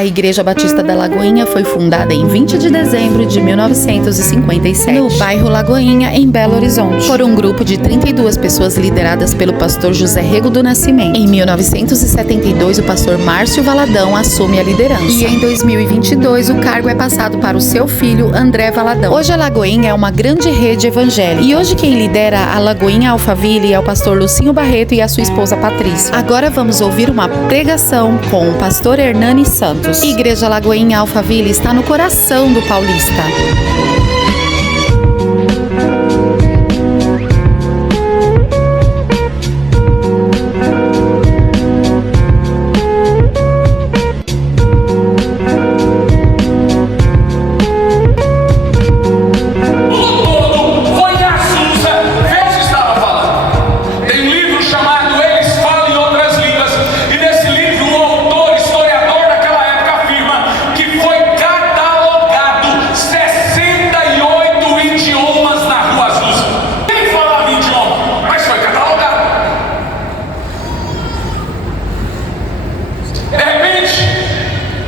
A Igreja Batista da Lagoinha foi fundada em 20 de dezembro de 1957, no bairro Lagoinha, em Belo Horizonte, por um grupo de 32 pessoas lideradas pelo pastor José Rego do Nascimento. Em 1972, o pastor Márcio Valadão assume a liderança. E em 2022, o cargo é passado para o seu filho, André Valadão. Hoje a Lagoinha é uma grande rede evangélica. E hoje quem lidera a Lagoinha Alphaville é o pastor Lucinho Barreto e a sua esposa Patrícia. Agora vamos ouvir uma pregação com o pastor Hernani Santos. Igreja Lagoinha Alphaville está no coração do paulista.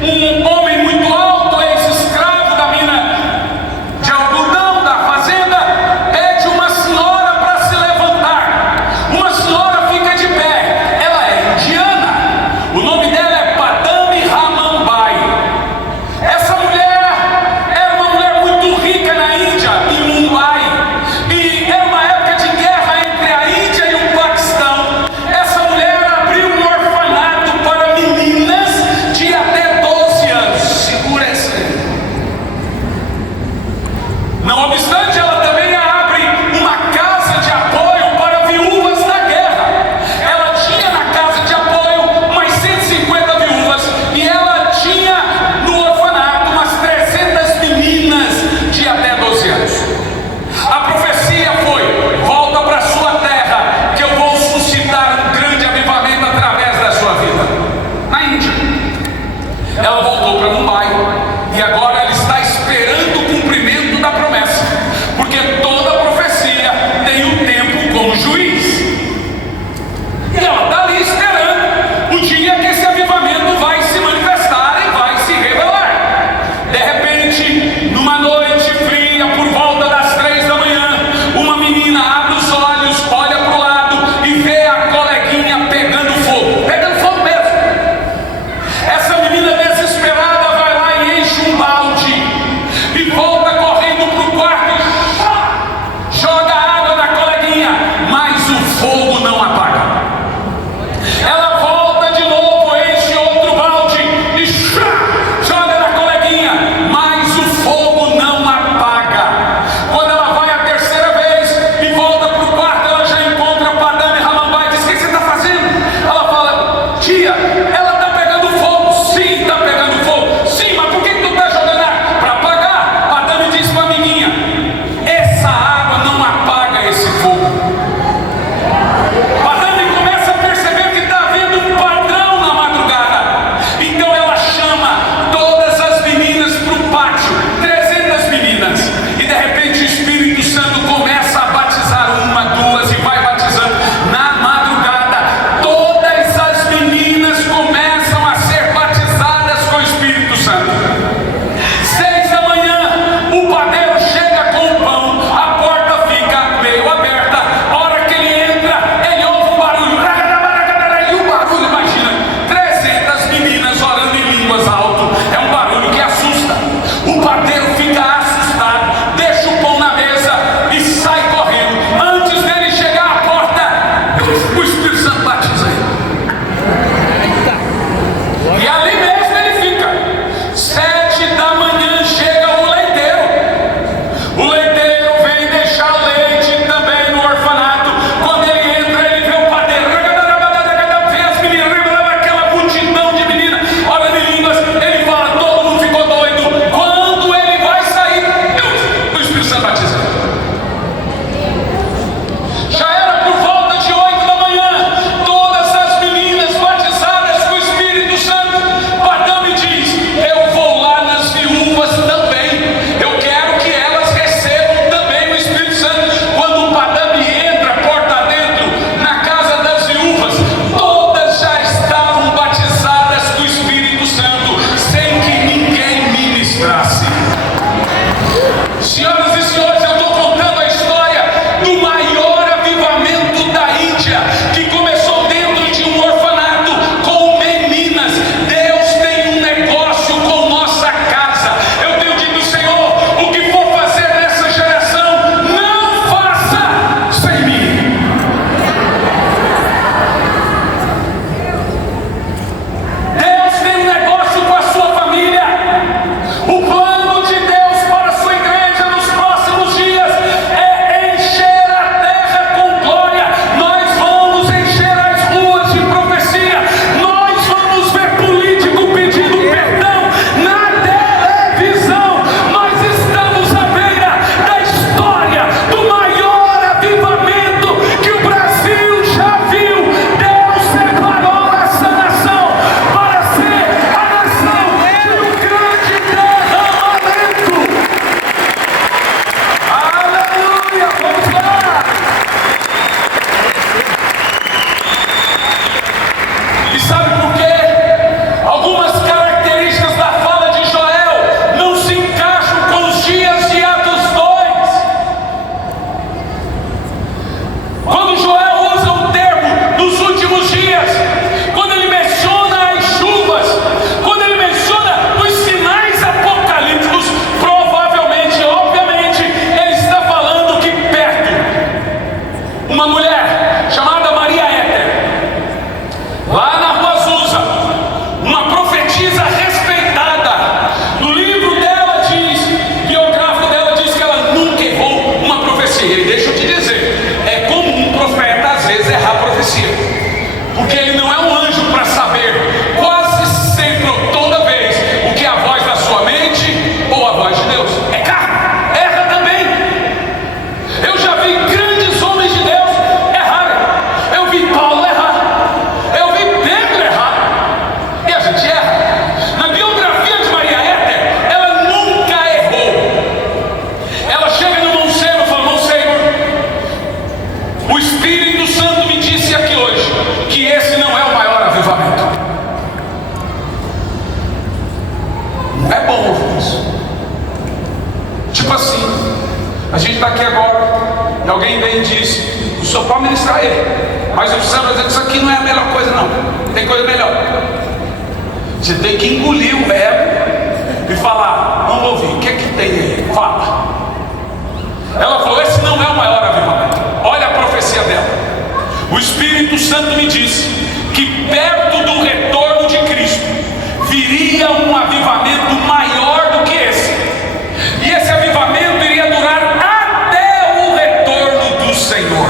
Um homem muito alto, ex-escravo da mina de algodão da fazenda, pede uma senhora para se levantar. Uma senhora fica de pé, ela é indiana, o nome dela é Padame Ramanbai. Essa mulher era uma mulher muito rica na Índia, em Mumbai, e era uma época de guerra entre a Índia e o Paquistão. Essa mulher abriu um orfanato para meninas de até 12 anos. Segura isso aí. Não obstante, ela também abre uma casa de apoio para viúvas da guerra. Ela tinha na casa de apoio mais 150 viúvas e ela tinha no orfanato umas 300 meninas de até 12 anos. A profecia foi: volta para sua terra, que eu vou suscitar um grande avivamento através da sua vida. Na Índia. Ela voltou para Mumbai e agora ela está esperando o cumprimento da promessa, porque toda profecia tem um tempo como juiz. E ela está ali esperando o dia que esse avivamento vai se manifestar e vai se revelar. De repente, numa noite fria, por volta das 3 da manhã, uma menina abre os olhos, olha para o lado e vê a coleguinha pegando fogo mesmo. Essa menina desesperada A gente está aqui agora e alguém vem e diz: o senhor pode ministrar ele, mas eu preciso dizer que isso aqui não é a melhor coisa, não. Tem coisa melhor. Você tem que engolir o verbo e falar: vamos ouvir, o que é que tem aí? Fala. Ela falou: esse não é o maior avivamento. Olha a profecia dela. O Espírito Santo me disse que perto do retorno de Cristo viria um avivamento maior do que esse. E esse avivamento iria durar até o retorno do Senhor.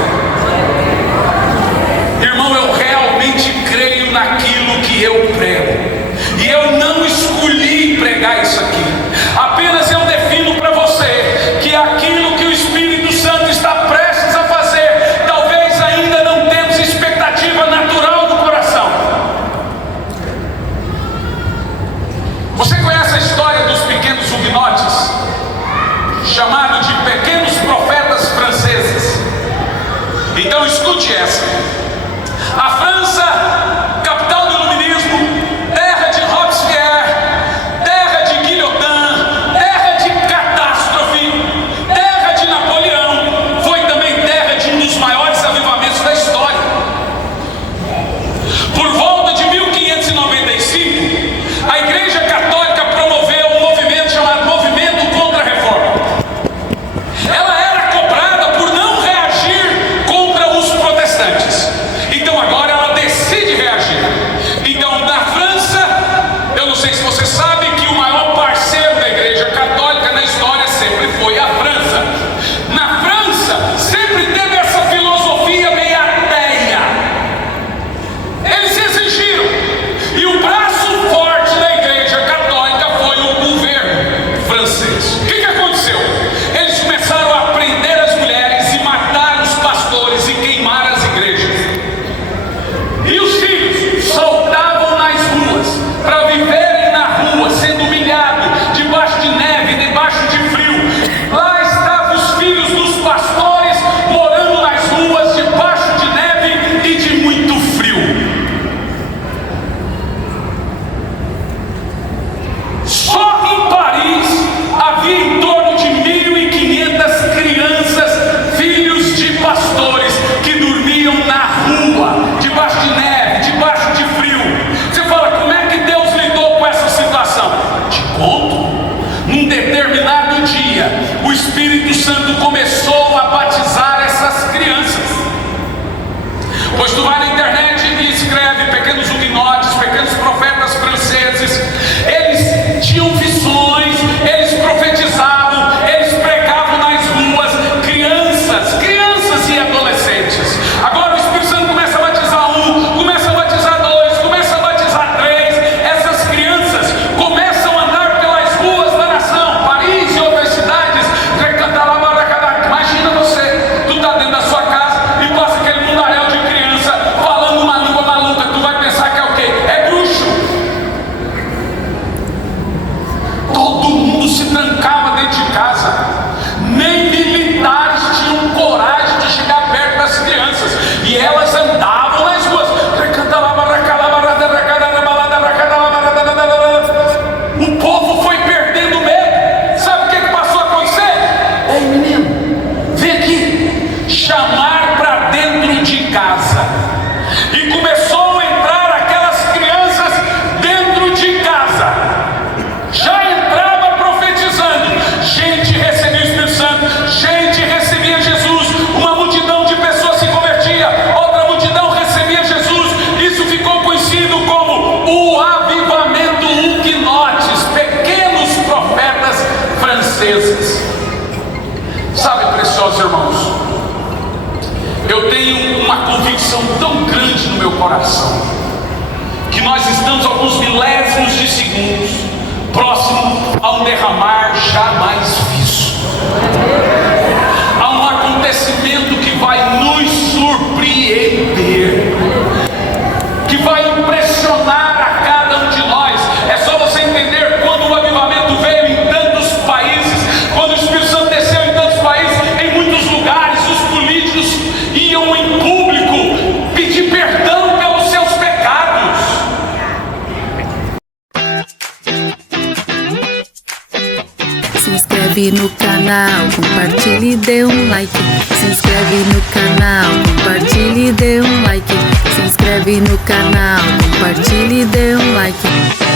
Irmão, eu realmente creio naquilo que eu prego. E eu não escolhi pregar isso aqui. Apenas eu defino para você que aquilo que o Espírito Santo está prestes a fazer, talvez ainda não temos expectativa natural no coração. Você conhece a história dos pequenos huguenotes, chamado de pequenos profetas franceses? Então escute essa. A França, capital do iluminismo, terra de Robespierre, terra de Guillotin, terra de catástrofe, terra de Napoleão, foi também terra de um dos maiores avivamentos da história. Por volta de 1595, a Igreja Católica promoveu um movimento chamado Movimento contra a Reforma. Ela era cobrada por não reagir contra os protestantes. Então agora ela decide reagir. Então na França, eu não sei se você sabe que o maior parceiro da Igreja Católica na história sempre foi a França. Na França sempre teve essa filosofia meio ateia. Eles exigiram. E o braço forte da Igreja Católica foi o governo francês. O que aconteceu? Eles começaram a prender as mulheres e matar os pastores e queimar as igrejas. E os filhos soltavam nas ruas para viverem na rua, sendo humilhados, debaixo de neve, debaixo de frio. Lá estavam os filhos dos pastores morando nas ruas, debaixo de neve e de muito frio. Só em Paris havia em torno de 1.500 crianças, filhos de pastores, que dormiam na rua, debaixo de neve, debaixo de frio. Você fala: como é que Deus lidou com essa situação? Te conto. Num determinado dia, o Espírito Santo começou a batizar essas crianças. Pois tu vai na internet e escreve pequenos huguenotes, pequenos profetas franceses. Eles tinham visões, eles profetizavam, eles pregavam nas ruas. Crianças e adolescentes. Agora o Espírito Santo começa a batizar um, começa a batizar dois, começa a batizar três. Essas crianças começam a andar pelas ruas da nação, Paris e outras cidades. Imagina você, tu está dentro da sua casa e passa aquele mundaréu de criança falando uma língua maluca. Tu vai pensar que é o quê? É bruxo. Todo mundo se trancava dentro de casa. Nem militares tinham coragem de chegar perto das crianças. E elas andavam nas ruas. O povo foi perdendo medo. Sabe o que passou a acontecer? Ei, menino, vem aqui. Chamar para dentro de casa. E começou a entrar aquelas crianças dentro de casa. Já entrava profetizando. Gente recebia o Espírito Santo. Gente recebia Jesus. Uma multidão de pessoas se convertia. Outra multidão recebia Jesus. Isso ficou conhecido como o avivamento huguenotes, pequenos profetas franceses. Sabe, preciosos irmãos, eu tenho uma convicção tão grande no meu coração, que nós estamos alguns milésimos de segundos próximo a um derramar jamais visto, a um acontecimento que vai nos surpreender, que vai impressionar a cada um de nós. É só você entender quando o avivamento veio em tantos países, quando o Espírito Santo desceu em tantos países, em muitos lugares os políticos iam em público pedir perdão pelos seus pecados. Se inscreve inscreve no canal, compartilhe e dê um like. Se inscreve no canal, compartilhe e dê um like. Se inscreve no canal, compartilhe e dê um like.